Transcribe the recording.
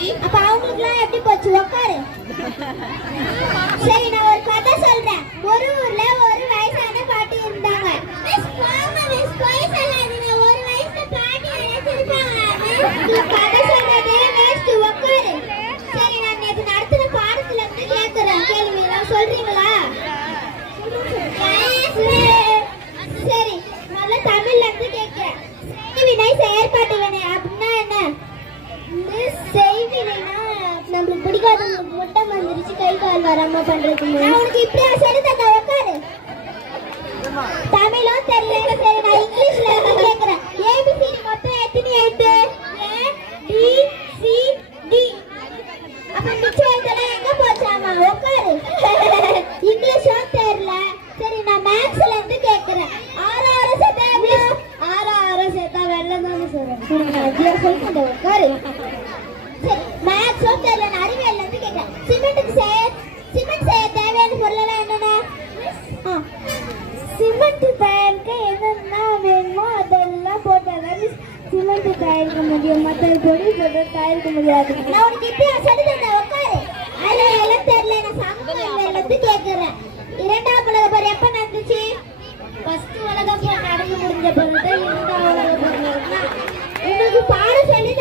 போச்சு. அப்ப அவங்களுக்குலாம் எப்படி போச்சு? உட்காரு. சரி, நான் ஒரு கதை சொல்றேன். ஒரு ஊர்ல ஒரு வயசான பாட்டி இருந்தாங்க. ஒரு வயசு பாட்டி கதை சொல்றதே வேஸ்ட். உட்காரு. சரி, நான் நேற்று நடத்தின பாடத்துல இருந்து கேட்கிறேன். கேள்வி எல்லாம் சொல்றீங்களா? சரி, நல்லா தமிழ்ல இருந்து கேட்கிறேன். செய்வினை செயற்பாட்டு வினை அப்படின்னா என்ன? செய்வினைனா நம்மளுக்கு பிடிக்காதவங்களுக்கு முட்டை வந்துருச்சு, கை கால் வராம பண்றது. நான் உனக்கு இப்படியா சொல்லி தந்தா? உட்காரு. தமிழும் தெரியல. சரி, நான் இங்கிலீஷ்ல இருந்து கேட்கிறேன். ஏபிசிடி மொத்தம் எத்தனை எழுத்து? A B C D. அப்ப மிச்சம் எழுத்தெல்லாம் எங்க போச்சாமா? உட்காரு. இங்கிலீஷும் தெரியல. சரி, நான் மேக்ஸ்ல இருந்து கேட்கிறேன். 6 6 சேர்த்தா எவ்வளவு? 6 6 சேர்த்தா வெள்ளம் தான் சொல்றேன். நான் சொல்லிட்டு உட்காரு. சரி, மேக்ஸும் தெரியல. நான் அறிவியல்ல இருந்து கேட்கிறேன். சிமெண்ட் செய்ய தேவையான பொருள் எல்லாம் என்னென்ன? சிமெண்ட் தயாரிக்க என்னென்ன வேணுமோ அதெல்லாம் போட்டாதான் சிமெண்ட் தயாரிக்க முடியும். மற்ற பொடி போட்டு தயாரிக்க முடியாது. நான் உனக்கு இப்படி சொல்லி தந்தேன். உட்காரு. அதெல்லாம் எல்லாம் தெரியல. நான் சமூகத்துல இருந்து கேட்கிறேன். 2ஆம் உலக போர் எப்ப நடந்துச்சு? ஃபர்ஸ்ட் உலக போர் நடந்து முடிஞ்ச பிறகு 2ஆம் உலக போர். உங்களுக்கு பாடம் சொல்லி